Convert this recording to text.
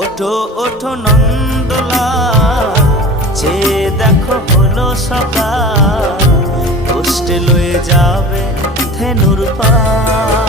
ওঠো ওঠো নন্দলাল, চেয়ে দেখো হলো সকাল, কষ্টে লয়ে যাবে ধেনুর পাল।